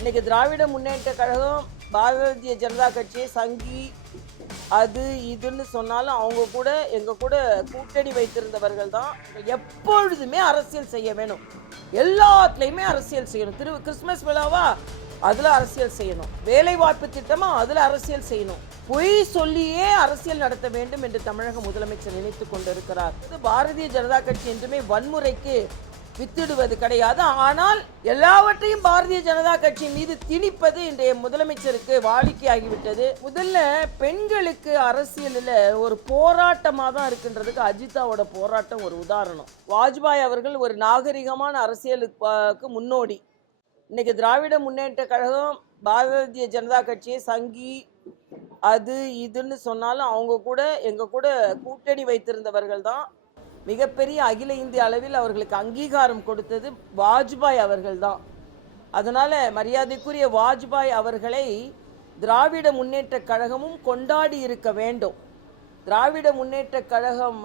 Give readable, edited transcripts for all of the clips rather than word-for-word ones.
இன்னைக்கு திராவிட முன்னேற்ற கழகம் பாரதிய ஜனதா கட்சி சங்கி அது இதுன்னு சொன்னாலும் அவங்க கூட எங்க கூட கூட்டணி வைத்திருந்தவர்கள் தான். எப்பொழுதுமே அரசியல் செய்ய வேணும், எல்லாத்துலேயுமே அரசியல் செய்யணும். கிறிஸ்துமஸ் விழாவா அதில் அரசியல் செய்யணும், வேலை வாய்ப்பு திட்டமா அதில் அரசியல் செய்யணும், பொய் சொல்லியே அரசியல் நடத்த வேண்டும் என்று தமிழக முதலமைச்சர் நினைத்து கொண்டிருக்கிறார். பாரதிய ஜனதா கட்சி என்றுமே வன்முறைக்கு வித்திடுவது கிடையாது. ஆனால் எல்லாவற்றையும் பாரதிய ஜனதா கட்சி மீது திணிப்பது இன்றைய முதலமைச்சருக்கு வாடிக்கையாகிவிட்டது. முதல்ல பெண்களுக்கு அரசியலில் ஒரு போராட்டமாக தான் இருக்கின்றதுக்கு அஜிதாவோட போராட்டம் ஒரு உதாரணம். வாஜ்பாய் அவர்கள் ஒரு நாகரிகமான அரசியலுக்கு முன்னோடி. இன்னைக்கு திராவிட முன்னேற்ற கழகம் பாரதிய ஜனதா கட்சி சங்கி அது இதுன்னு சொன்னாலும் அவங்க கூட எங்க கூட கூட்டணி வைத்திருந்தவர்கள் தான். மிகப்பெரிய அகில இந்திய அளவில் அவர்களுக்கு அங்கீகாரம் கொடுத்தது வாஜ்பாய் அவர்கள் தான். அதனால மரியாதைக்குரிய வாஜ்பாய் அவர்களை திராவிட முன்னேற்ற கழகமும் கொண்டாடி இருக்க வேண்டும். திராவிட முன்னேற்ற கழகம்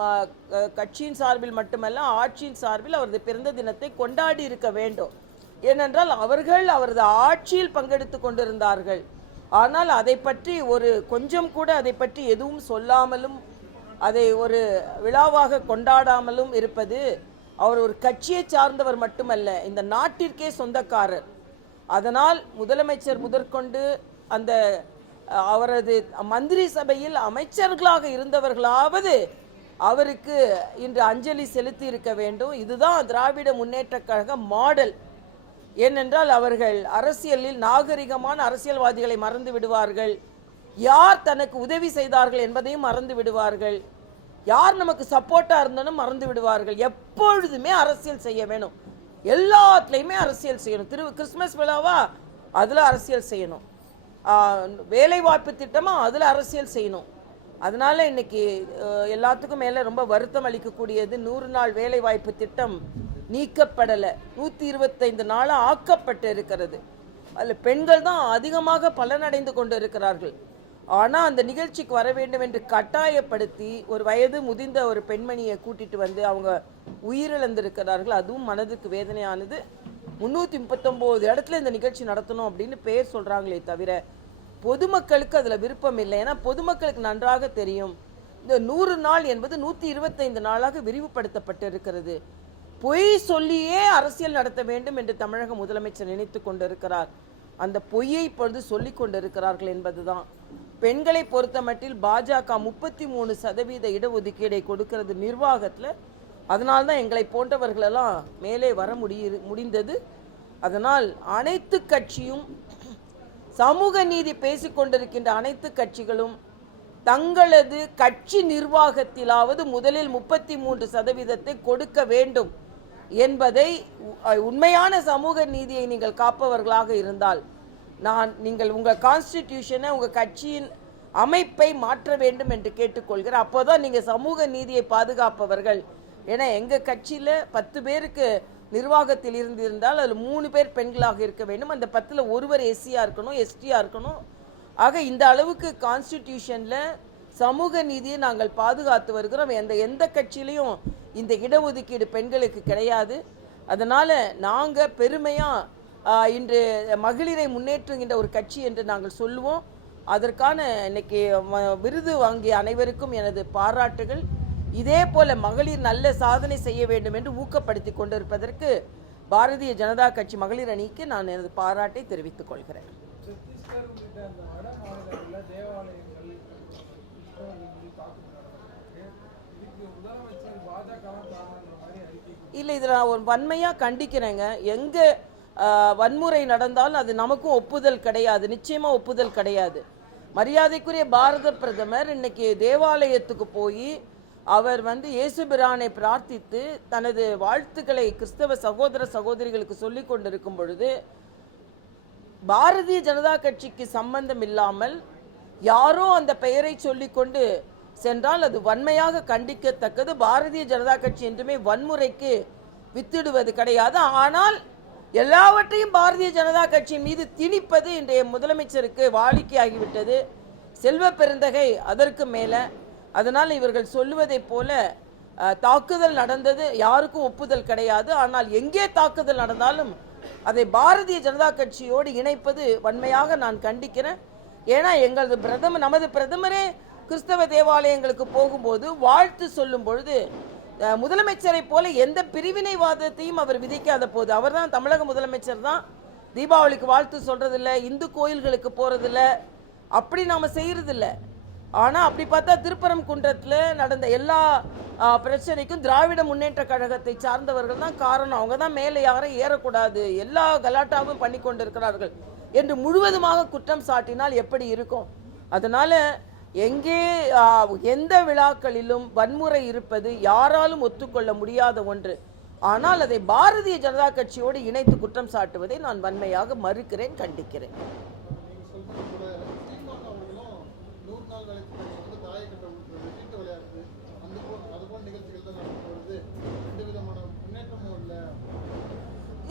கட்சியின் சார்பில் மட்டுமல்ல, ஆட்சியின் சார்பில் அவரது பிறந்த தினத்தை கொண்டாடி இருக்க வேண்டும். ஏனென்றால் அவர்கள் அவரது ஆட்சியில் பங்கெடுத்து கொண்டிருந்தார்கள். ஆனால் அதை பற்றி கொஞ்சம் கூட அதை பற்றி எதுவும் சொல்லாமலும் அதை ஒரு விழாவாக கொண்டாடாமலும் இருப்பது, அவர் ஒரு கட்சியை சார்ந்தவர் மட்டுமல்ல, இந்த நாட்டிற்கே சொந்தக்காரர். அதனால் முதலமைச்சர் முதற்கொண்டு அந்த அவரது மந்திரி சபையில் அமைச்சர்களாக இருந்தவர்களாவது அவருக்கு இன்று அஞ்சலி செலுத்தி இருக்க வேண்டும். இதுதான் திராவிட முன்னேற்ற கழக மாடல். ஏனென்றால் அவர்கள் அரசியலில் நாகரிகமான அரசியல்வாதிகளை மறந்து விடுவார்கள், யார் தனக்கு உதவி செய்தார்கள் என்பதையும் மறந்து விடுவார்கள், யார் நமக்கு சப்போர்ட்டாக இருந்தாலும் மறந்து விடுவார்கள். எப்பொழுதுமே அரசியல் செய்ய வேணும், எல்லாத்துலேயுமே அரசியல் செய்யணும். கிறிஸ்துமஸ் விழாவா அதில் அரசியல் செய்யணும், வேலை வாய்ப்பு திட்டமா அதில் அரசியல் செய்யணும். அதனால இன்னைக்கு எல்லாத்துக்கும் மேலே ரொம்ப வருத்தம் அளிக்கக்கூடியது, 100 நாள் வேலை வாய்ப்பு திட்டம் நீக்கப்படலை, 125 நாளாக ஆக்கப்பட்டு இருக்கிறது. அதில் பெண்கள் தான் அதிகமாக பலனடைந்து கொண்டு இருக்கிறார்கள். ஆனால் அந்த நிகழ்ச்சிக்கு வர வேண்டும் என்று கட்டாயப்படுத்தி ஒரு வயது முதிர்ந்த ஒரு பெண்மணியை கூட்டிட்டு வந்து அவங்க உயிரிழந்திருக்கிறார்கள். அதுவும் மனதுக்கு வேதனையானது. 339 இடத்துல இந்த நிகழ்ச்சி நடத்தணும் அப்படின்னு பேர் சொல்கிறாங்களே தவிர பொதுமக்களுக்கு அதில் விருப்பம் இல்லை. ஏன்னா பொதுமக்களுக்கு நன்றாக தெரியும் இந்த 100 நாள் என்பது 125 நாளாக விரிவுபடுத்தப்பட்டு இருக்கிறது. பொய் சொல்லியே அரசியல் நடத்த வேண்டும் என்று தமிழக முதலமைச்சர் நினைத்து கொண்டிருக்கிறார். அந்த பொய்யை இப்பொழுது சொல்லி கொண்டிருக்கிறார்கள் என்பதுதான். பெண்களை பொறுத்த மட்டில் பாஜக 33% இடஒதுக்கீடை கொடுக்கிறது நிர்வாகத்தில். அதனால்தான் எங்களை போன்றவர்களெல்லாம் மேலே வர முடிந்தது. அதனால் அனைத்து கட்சியும், சமூக நீதி பேசிக்கொண்டிருக்கின்ற அனைத்து கட்சிகளும் தங்களது கட்சி நிர்வாகத்திலாவது முதலில் 33% கொடுக்க வேண்டும் என்பதை, உண்மையான சமூக நீதியை நீங்கள் காப்பவர்களாக இருந்தால் நீங்கள் உங்கள் கான்ஸ்டிடியூஷனை, உங்கள் கட்சியின் அமைப்பை மாற்ற வேண்டும் என்று கேட்டுக்கொள்கிறேன். அப்போதான் நீங்கள் சமூக நீதியை பாதுகாப்பவர்கள். ஏன்னா எங்கள் கட்சியில் 10 பேருக்கு நிர்வாகத்தில் இருந்திருந்தால் அதில் 3 பேர் பெண்களாக இருக்க வேண்டும். அந்த 10ல் ஒருவர் எஸ்சியாக இருக்கணும், எஸ்டியாக இருக்கணும். ஆக இந்த அளவுக்கு கான்ஸ்டிடியூஷனில் சமூக நீதியை நாங்கள் பாதுகாத்து வருகிறோம். எந்த கட்சியிலையும் இந்த இடஒதுக்கீடு பெண்களுக்கு கிடையாது. அதனால் நாங்கள் பெருமையாக இன்று மகளிரை முன்னேற்றுகின்ற ஒரு கட்சி என்று நாங்கள் சொல்லுவோம். அதற்கான இன்னைக்கு விருது வாங்கிய அனைவருக்கும் எனது பாராட்டுகள். இதே போல மகளிர் நல்ல சாதனை செய்ய வேண்டும் என்று ஊக்கப்படுத்தி கொண்டிருப்பதற்கு பாரதிய ஜனதா கட்சி மகளிர் அணிக்கு நான் எனது பாராட்டை தெரிவித்துக் கொள்கிறேன். இல்லை, இதில் நான் ஒரு வன்மையாக கண்டிக்கிறேங்க. எங்கே வன்முறை நடந்தாலும் அது நமக்கும் ஒப்புதல் கிடையாது, நிச்சயமாக ஒப்புதல் கிடையாது. மரியாதைக்குரிய பாரத பிரதமர் இன்னைக்கு தேவாலயத்துக்கு போய் அவர் இயேசு பிரானை பிரார்த்தித்து தனது வாழ்த்துக்களை கிறிஸ்தவ சகோதர சகோதரிகளுக்கு சொல்லி கொண்டிருக்கும் பொழுது பாரதிய ஜனதா கட்சிக்கு சம்பந்தம் இல்லாமல் யாரோ அந்த பெயரை சொல்லிக்கொண்டு சென்றால் அது வன்மையாக கண்டிக்கத்தக்கது. பாரதிய ஜனதா கட்சி என்றுமே வன்முறைக்கு வித்திடுவது கிடையாது. ஆனால் எல்லாவற்றையும் பாரதிய ஜனதா கட்சி மீது திணிப்பது இன்றைய முதலமைச்சருக்கு வாடிக்கையாகிவிட்டது. செல்வ பெருந்தகை அதற்கு மேலே. அதனால் இவர்கள் சொல்லுவதை போல தாக்குதல் நடந்தது, யாருக்கும் ஒப்புதல் கிடையாது. ஆனால் எங்கே தாக்குதல் நடந்தாலும் அதை பாரதிய ஜனதா கட்சியோடு இணைப்பது வன்மையாக நான் கண்டிக்கிறேன். ஏன்னா நமது பிரதமரே கிறிஸ்தவ தேவாலயங்களுக்கு போகும்போது வாழ்த்து சொல்லும் பொழுது முதலமைச்சரை போல எந்த பிரிவினைவாதத்தையும் அவர் விதிக்காத போது, அவர் தான் தமிழக முதலமைச்சர் தான் தீபாவளிக்கு வாழ்த்து சொல்றதில்ல, இந்து கோயில்களுக்கு போறதில்ல, அப்படி நாம செய்யறதில்ல. ஆனால் அப்படி பார்த்தா திருப்பரங்குன்றத்தில் நடந்த எல்லா பிரச்சனைக்கும் திராவிட முன்னேற்ற கழகத்தை சார்ந்தவர்கள் தான் காரணம். அவங்க தான் மேலே யாரும் ஏறக்கூடாது, எல்லா கலாட்டாவும் பண்ணி கொண்டிருக்கிறார்கள் என்று முழுவதுமாக குற்றம் சாட்டினால் எப்படி இருக்கும்? அதனால் எங்கே எந்த விழாக்களிலும் வன்முறை இருப்பது யாராலும் ஒத்துக்கொள்ள முடியாத ஒன்று. ஆனால் அதை பாரதிய ஜனதா கட்சியோடு இணைத்து குற்றம் சாட்டுவதை நான் வன்மையாக மறுக்கிறேன், கண்டிக்கிறேன்.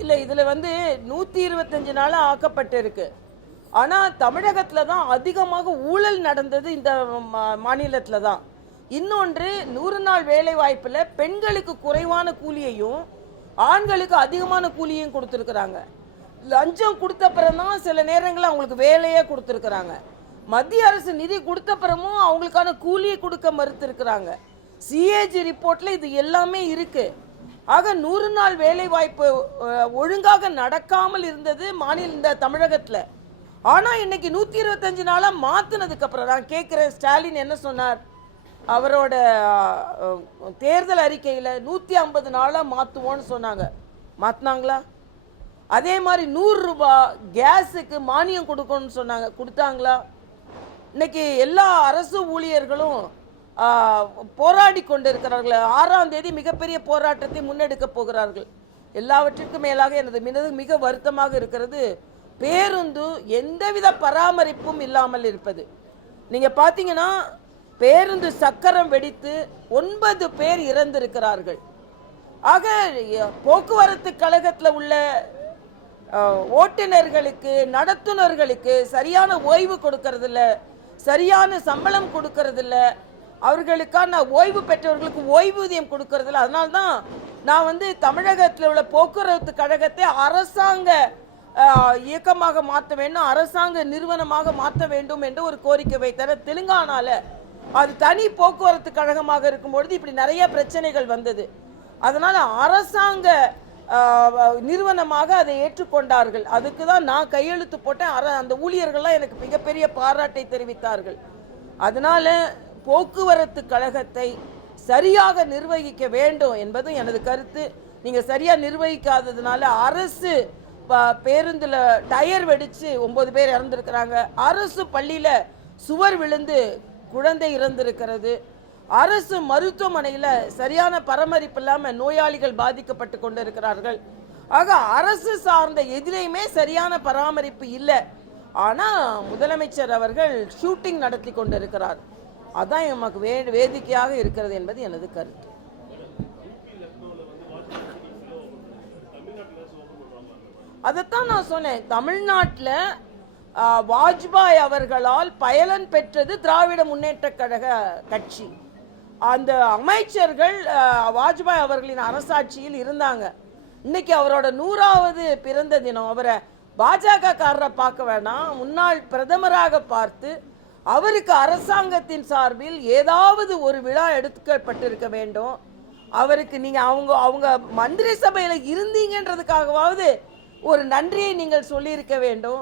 இல்லை, இதில் 125 நாளாக ஆக்கப்பட்டு இருக்கு. ஆனால் தமிழகத்தில் தான் அதிகமாக ஊழல் நடந்தது, இந்த மாநிலத்தில் தான். இன்னொன்று, 100 நாள் வேலை வாய்ப்பில் பெண்களுக்கு குறைவான கூலியையும் ஆண்களுக்கு அதிகமான கூலியையும் கொடுத்துருக்குறாங்க. லஞ்சம் கொடுத்த பிறந்தான் சில நேரங்களில் அவங்களுக்கு வேலையே கொடுத்துருக்குறாங்க. மத்திய அரசு நிதி கொடுத்த பிறமும் அவங்களுக்கான கூலியை கொடுக்க மறுத்திருக்கிறாங்க. சிஏஜி ரிப்போர்ட்டில் இது எல்லாமே இருக்கு. ஆக 100 நாள் வேலை வாய்ப்பு ஒழுங்காக நடக்காமல் இருந்தது இந்த தமிழகத்தில். ஆனால் இன்னைக்கு 125 நாளாக மாற்றினதுக்கு அப்புறம் நான் கேட்குறேன், ஸ்டாலின் என்ன சொன்னார்? அவரோட தேர்தல் அறிக்கையில் 150 நாளாக மாற்றுவோன்னு சொன்னாங்க. மாற்றினாங்களா? அதே மாதிரி 100 ரூபாய் கேஸுக்கு மானியம் கொடுக்கணும்னு சொன்னாங்க, கொடுத்தாங்களா? இன்னைக்கு எல்லா அரசு ஊழியர்களும் போராடி கொண்டிருக்கிறார்கள். 6ஆம் தேதி மிகப்பெரிய போராட்டத்தை முன்னெடுக்க போகிறார்கள். எல்லாவற்றிற்கும் மேலாக எனது மிக வருத்தமாக இருக்கிறது, பேருந்து எந்தவித பராமரிப்பும் இல்லாமல் இருப்பது. நீங்க பார்த்தீங்கன்னா பேருந்து சக்கரம் வெடித்து 9 பேர் இறந்திருக்கிறார்கள். ஆக போக்குவரத்து கழகத்தில் உள்ள ஓட்டுநர்களுக்கு, நடத்துனர்களுக்கு சரியான ஓய்வு கொடுக்கறதில்ல, சரியான சம்பளம் கொடுக்கறதில்ல, அவர்களுக்கான ஓய்வு பெற்றவர்களுக்கு ஓய்வூதியம் கொடுக்கறதில்ல. அதனால்தான் நான் தமிழகத்தில் உள்ள போக்குவரத்து கழகத்தை அரசாங்க இயக்கமாக மாற்ற வேண்டும், அரசாங்க நிறுவனமாக மாற்ற வேண்டும் என்று ஒரு கோரிக்கை வைத்தார். தெலுங்கானால அது தனி போக்குவரத்து கழகமாக இருக்கும்பொழுது இப்படி நிறைய பிரச்சனைகள் வந்தது. அதனால அரசாங்க நிறுவனமாக அதை ஏற்றுக்கொண்டார்கள். அதுக்கு தான் நான் கையெழுத்து போட்டேன். அந்த ஊழியர்கள்லாம் எனக்கு மிகப்பெரிய பாராட்டை தெரிவித்தார்கள். அதனால போக்குவரத்து கழகத்தை சரியாக நிர்வகிக்க வேண்டும் என்பது எனது கருத்து. நீங்க சரியா நிர்வகிக்காததுனால அரசு பேருந்துல டயர் வெடிச்சு 9 பேர் இறந்திருக்கிறாங்க. அரசு பள்ளியில சுவர் விழுந்து குழந்தை இறந்திருக்கிறது. அரசு மருத்துவமனையில் சரியான பராமரிப்பு இல்லாமல் நோயாளிகள் பாதிக்கப்பட்டு கொண்டிருக்கிறார்கள். ஆக அரசு சார்ந்த எதிலையுமே சரியான பராமரிப்பு இல்லை. ஆனால் முதலமைச்சர் அவர்கள் ஷூட்டிங் நடத்தி கொண்டிருக்கிறார். அதான் நமக்கு வேடிக்கையாக இருக்கிறது என்பது எனது கருத்து. அதைத்தான் நான் சொன்னேன். தமிழ்நாட்டில் வாஜ்பாய் அவர்களால் பயலன் பெற்றது திராவிட முன்னேற்ற கழக கட்சி. அந்த அமைச்சர்கள் வாஜ்பாய் அவர்களின் அரசாட்சியில் இருந்தாங்க. இன்னைக்கு அவரோட 100வது பிறந்த தினம். அவரை பாஜக காரரை பார்க்க வேணாம், முன்னாள் பிரதமராக பார்த்து அவருக்கு அரசாங்கத்தின் சார்பில் ஏதாவது ஒரு விழா எடுக்கப்பட்டிருக்க வேண்டும். அவருக்கு நீங்க அவங்க மந்திரி சபையில இருந்தீங்கன்றதுக்காகவாவது ஒரு நன்றியை நீங்கள் சொல்லியிருக்க வேண்டும்.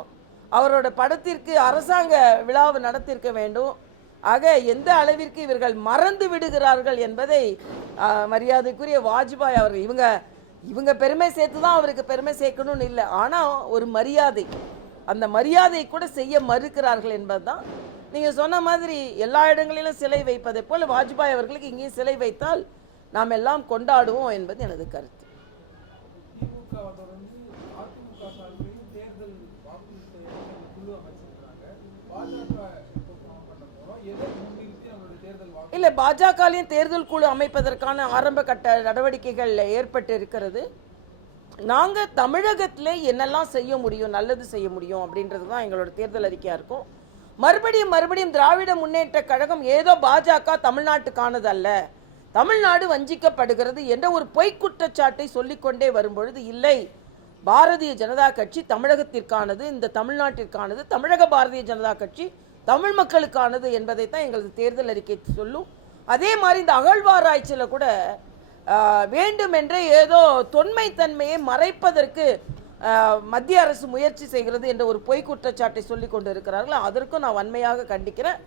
அவரோட படத்திற்கு அரசாங்க விழாவை நடத்தியிருக்க வேண்டும். ஆக எந்த அளவிற்கு இவர்கள் மறந்து விடுகிறார்கள் என்பதை மரியாதைக்குரிய வாஜ்பாய் அவர்கள் இவங்க பெருமை சேர்த்து தான் அவருக்கு பெருமை சேர்க்கணும்னு இல்லை. ஆனால் ஒரு மரியாதை, அந்த மரியாதை கூட செய்ய மறுக்கிறார்கள் என்பதுதான். நீங்கள் சொன்ன மாதிரி எல்லா இடங்களிலும் சிலை வைப்பதை போல் வாஜ்பாய் அவர்களுக்கு இங்கேயும் சிலை வைத்தால் நாம் எல்லாம் கொண்டாடுவோம் என்பது எனது கருத்து. இல்லை, பாஜகலையும் தேர்தல் குழு அமைப்பதற்கான ஆரம்ப கட்ட நடவடிக்கைகள் ஏற்பட்டு இருக்கிறது. நாங்கள் தமிழகத்தில் என்னெல்லாம் செய்ய முடியும், நல்லது செய்ய முடியும் அப்படின்றது தான் எங்களோட தேர்தல் அறிக்கையாக இருக்கும். மறுபடியும் திராவிட முன்னேற்ற கழகம் ஏதோ பாஜக தமிழ்நாட்டுக்கானது அல்ல, தமிழ்நாடு வஞ்சிக்கப்படுகிறது என்ற ஒரு பொய் குற்றச்சாட்டை சொல்லிக்கொண்டே வரும்பொழுது, இல்லை, பாரதிய ஜனதா கட்சி தமிழகத்திற்கானது, இந்த தமிழ்நாட்டிற்கானது, தமிழக பாரதிய ஜனதா கட்சி தமிழ் மக்களுக்கானது என்பதை தான் எங்களது தேர்தல் அறிக்கை சொல்லும். அதே மாதிரி இந்த அகழ்வாராய்ச்சியில் கூட வேண்டுமென்றே ஏதோ தொன்மைத்தன்மையை மறைப்பதற்கு மத்திய அரசு முயற்சி செய்கிறது என்ற ஒரு பொய் குற்றச்சாட்டை சொல்லி கொண்டு இருக்கிறார்கள். அதற்கும் நான் வன்மையாக கண்டிக்கிறேன்.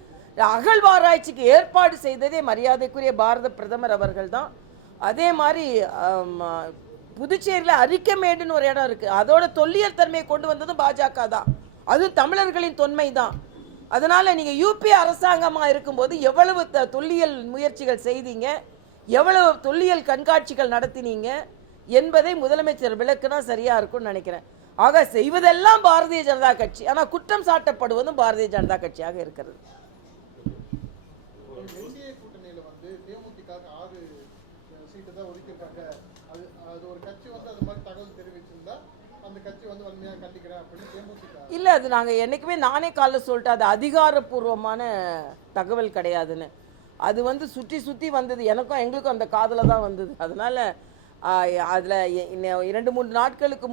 அகழ்வாராய்ச்சிக்கு ஏற்பாடு செய்ததே மரியாதைக்குரிய பாரத பிரதமர் அவர்கள் தான். அதே மாதிரி புதுச்சேரியில் அரிக்கமேடுன்னு ஒரு இடம் இருக்குது, அதோட தொல்லியல் தன்மையை கொண்டு வந்ததும் பாஜக தான். அதுவும் தமிழர்களின் தொன்மை தான். அதனால் நீங்கள் யூபி அரசாங்கமாக இருக்கும்போது எவ்வளவு தொல்லியல் முயற்சிகள் செய்தீங்க, எவ்வளவு தொல்லியல் கண்காட்சிகள் நடத்தினீங்க என்பதை முதலமைச்சர் விளக்குனா சரியாக இருக்கும்னு நினைக்கிறேன். ஆக செய்வதெல்லாம் பாரதிய ஜனதா கட்சி, ஆனால் குற்றம் சாட்டப்படுவதும் பாரதிய ஜனதா கட்சியாக இருக்கிறது. இல்லை, அது நாங்கள் என்றைக்குமே நானே காலைல சொல்லிட்டேன், அது அதிகாரப்பூர்வமான தகவல் கிடையாதுன்னு. அது சுற்றி சுற்றி வந்தது, எனக்கும் எங்களுக்கும் அந்த காதில் தான் வந்தது. அதனால் அதில் 2-3 நாட்களுக்கு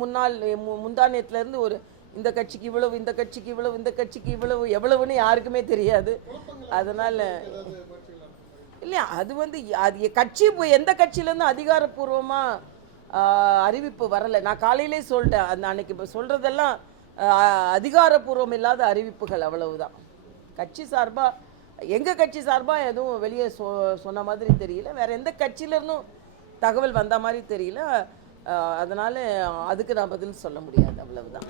முந்தானியத்துலேருந்து ஒரு இந்த கட்சிக்கு இவ்வளவு, இந்த கட்சிக்கு இவ்வளவு, இந்த கட்சிக்கு இவ்வளவு, எவ்வளவுன்னு யாருக்குமே தெரியாது. அதனால் இல்லையா, அது கட்சி எந்த கட்சியிலேருந்து அதிகாரப்பூர்வமாக அறிவிப்பு வரலை. நான் காலையிலே சொல்லிட்டேன், அந்த அன்னைக்கு இப்போ சொல்கிறதெல்லாம் அதிகாரப்பூர்வம் இல்லாத அறிவிப்புகள், அவ்வளவுதான். கட்சி சார்பாக, எங்கள் கட்சி சார்பாக எதுவும் வெளியே சொன்ன மாதிரி தெரியல, வேறு எந்த கட்சியிலேருந்தும் தகவல் வந்த மாதிரி தெரியல. அதனால் அதுக்கு நான் பதில் சொல்ல முடியாது, அவ்வளவுதான்.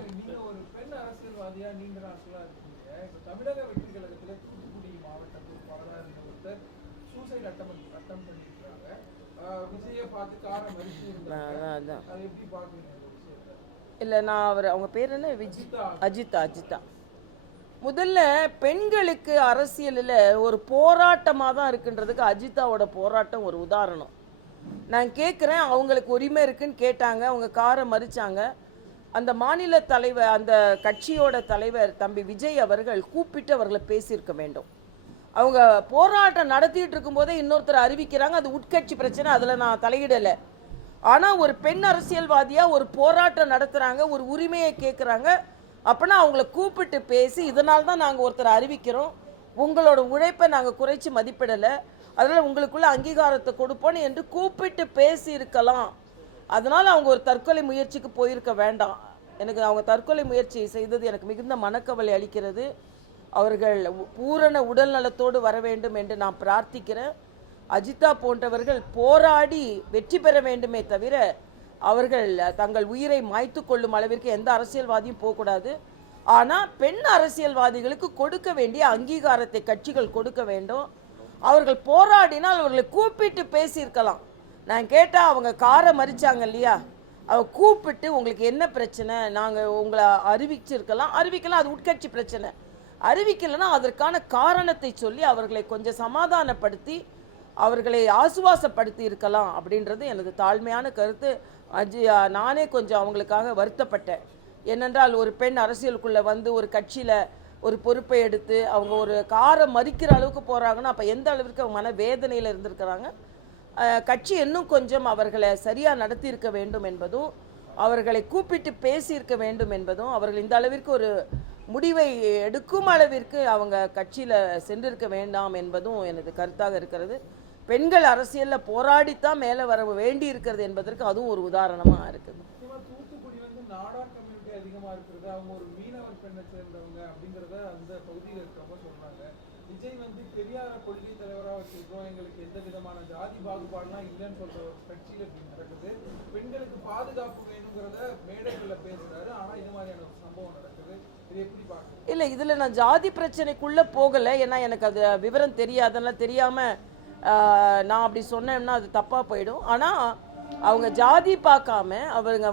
இல்லை, நான் அவங்க பேர் என்ன, அஜிதா. முதல்ல பெண்களுக்கு அரசியலில் ஒரு போராட்டமாக தான் இருக்குன்றதுக்கு அஜிதாவோட போராட்டம் ஒரு உதாரணம். நான் கேட்குறேன், அவங்களுக்கு உரிமை இருக்குன்னு கேட்டாங்க, அவங்க காரை மறிச்சாங்க. அந்த மாநில தலைவர், அந்த கட்சியோட தலைவர் தம்பி விஜய் அவர்கள் கூப்பிட்டு அவர்களை பேசியிருக்க வேண்டும். அவங்க போராட்டம் நடத்திட்டு இருக்கும்போதே இன்னொருத்தர் அறிவிக்கிறாங்க, அது உட்கட்சி பிரச்சனை, அதில் நான் தலையிடலை. ஆனால் ஒரு பெண் அரசியல்வாதியாக ஒரு போராட்டம் நடத்துகிறாங்க, ஒரு உரிமையை கேட்குறாங்க. அப்படின்னா அவங்கள கூப்பிட்டு பேசி, இதனால்தான் நாங்கள் ஒருத்தரை அறிவிக்கிறோம், உங்களோட உழைப்பை நாங்கள் குறைச்சி மதிப்பிடலை, அதனால் உங்களுக்குள்ள அங்கீகாரத்தை கொடுப்போன்னு என்று கூப்பிட்டு பேசி இருக்கலாம். அதனால் அவங்க ஒரு தற்கொலை முயற்சிக்கு போயிருக்க வேண்டாம். எனக்கு அவங்க தற்கொலை முயற்சி செய்தது எனக்கு மிகுந்த மனக்கவலை அளிக்கிறது. அவர்கள் பூரண உடல் நலத்தோடு வர வேண்டும் என்று நான் பிரார்த்திக்கிறேன். அஜிதா போன்றவர்கள் போராடி வெற்றி பெற வேண்டுமே தவிர அவர்கள் தங்கள் உயிரை மாய்த்து கொள்ளும் அளவிற்கு எந்த அரசியல்வாதியும் போகக்கூடாது. ஆனால் பெண் அரசியல்வாதிகளுக்கு கொடுக்க வேண்டிய அங்கீகாரத்தை கட்சிகள் கொடுக்க வேண்டும். அவர்கள் போராடினால் அவர்களை கூப்பிட்டு பேசியிருக்கலாம். நான் கேட்டால் அவங்க காரை மறிச்சாங்க இல்லையா, அவங்க கூப்பிட்டு உங்களுக்கு என்ன பிரச்சனை, நாங்கள் உங்களை அறிவிக்கலாம், அது உட்கட்சி பிரச்சனை. அறிவிக்கலைன்னா அதற்கான காரணத்தை சொல்லி அவர்களை கொஞ்சம் சமாதானப்படுத்தி அவர்களை ஆசுவாசப்படுத்தி இருக்கலாம் அப்படின்றது எனது தாழ்மையான கருத்து. நானே கொஞ்சம் அவங்களுக்காக வருத்தப்பட்டேன். ஏனென்றால் ஒரு பெண் அரசியலுக்குள்ளே ஒரு கட்சியில் ஒரு பொறுப்பை எடுத்து அவங்க ஒரு காரை மறிக்கிற அளவுக்கு போகிறாங்கன்னா அப்போ எந்த அளவிற்கு அவங்க மன வேதனையில் இருந்திருக்கிறாங்க. கட்சி இன்னும் கொஞ்சம் அவர்களை சரியாக நடத்தியிருக்க வேண்டும் என்பதும், அவர்களை கூப்பிட்டு பேசியிருக்க வேண்டும் என்பதும், அவர்கள் இந்த அளவிற்கு ஒரு முடிவை எடுக்கும் அளவிற்கு அவங்க கட்சியில் சென்றிருக்க வேண்டாம் என்பதும் எனது கருத்தாக இருக்கிறது. பெண்கள் அரசியலில் போராடித்தான் மேலே வர வேண்டி இருக்கிறது என்பதற்கு அதுவும் ஒரு உதாரணமாக இருக்குது. தூத்துக்குடி நாடார் கம்யூனிட்டி அதிகமாக இருக்கிறது, அவங்க ஒரு மீனவர் பெண்ணை சேர்ந்தவங்க அப்படிங்கிறத அந்த பகுதியில் இருக்கிறவங்க சொல்கிறாங்க. விஜய் பெரியார கொள்கை தலைவராக வச்சிருக்கோம், எங்களுக்கு எந்த விதமான ஜாதி பாகுபாடுலாம் இல்லைன்னு சொல்ற ஒரு கட்சியில் நடக்குது. பெண்களுக்கு பாதுகாப்பு வேணுங்கிறத மேடைகளில் பேசுறாரு, ஆனால் இது மாதிரியான ஒரு சம்பவம் நடக்குது. இது எப்படி பார்க்க? இல்லை, இதில் நான் ஜாதி பிரச்சனைக்குள்ளே போகலை, ஏன்னா எனக்கு அது விவரம் தெரியாது. அதெல்லாம் தெரியாமல் நான் அப்படி சொன்னேன்னா அது தப்பாக போயிடும். ஆனால் அவங்க ஜாதி பார்க்காம அவங்க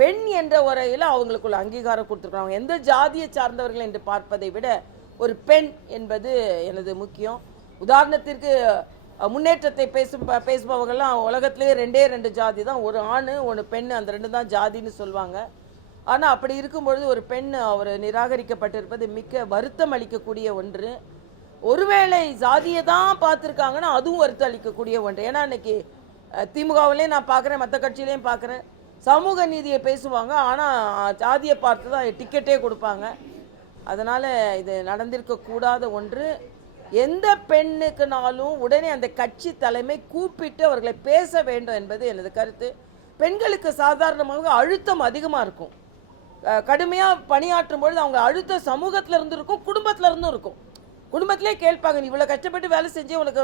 பெண் என்ற உரையில் அவங்களுக்குள்ள அங்கீகாரம் கொடுத்துருக்காங்க. எந்த ஜாதியை சார்ந்தவர்கள் என்று பார்ப்பதை விட ஒரு பெண் என்பது எனது முக்கியம். உதாரணத்திற்கு முன்னேற்றத்தை பேசுபவர்கள்லாம் உலகத்திலேயே 2 ஜாதி தான், ஒரு ஆண் ஒரு பெண், அந்த 2 தான் ஜாதின்னு சொல்லுவாங்க. ஆனால் அப்படி இருக்கும்பொழுது ஒரு பெண் அவர் நிராகரிக்கப்பட்டிருப்பது மிக்க வருத்தம் அளிக்கக்கூடிய ஒன்று. ஒருவேளை ஜாதியை தான் பார்த்துருக்காங்கன்னா அதுவும் வருத்தம் அளிக்கக்கூடிய ஒன்று. ஏன்னா இன்னைக்கு திமுகவிலையும் நான் பார்க்குறேன், மற்ற கட்சியிலையும் பார்க்குறேன், சமூக நீதியை பேசுவாங்க, ஆனால் ஜாதியை பார்த்து தான் டிக்கெட்டே கொடுப்பாங்க. அதனால் இது நடந்திருக்கக்கூடாத ஒன்று. எந்த பெண்ணுக்குனாலும் உடனே அந்த கட்சி தலைமை கூப்பிட்டு அவர்களை பேச வேண்டும் என்பது எனது கருத்து. பெண்களுக்கு சாதாரணமாக அழுத்தம் அதிகமாக இருக்கும். கடுமையாக பணியாற்றும் பொழுது அவங்க அழுத்தம் சமூகத்தில் இருந்து இருக்கும், குடும்பத்தில் இருந்தும் இருக்கும். குடும்பத்திலே கேட்பாங்க, நீ இவ்வளோ கஷ்டப்பட்டு வேலை செஞ்சு உனக்கு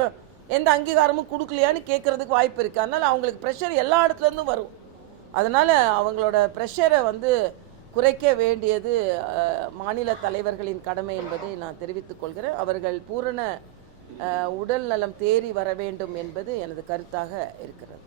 எந்த அங்கீகாரமும் கொடுக்கலையான்னு கேட்குறதுக்கு வாய்ப்பு இருக்குது. அதனால் அவங்களுக்கு ப்ரெஷர் எல்லா இடத்துலேருந்தும் வரும். அதனால் அவங்களோட ப்ரெஷரை குறைக்க வேண்டியது மாநில தலைவர்களின் கடமை என்பதை நான் தெரிவித்துக் கொள்கிறேன். அவர்கள் பூரண உடல் நலம் தேறி வர வேண்டும் என்பது எனது கருத்தாக இருக்கிறது.